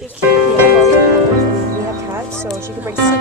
Yeah, we have cats, so she can bring cat.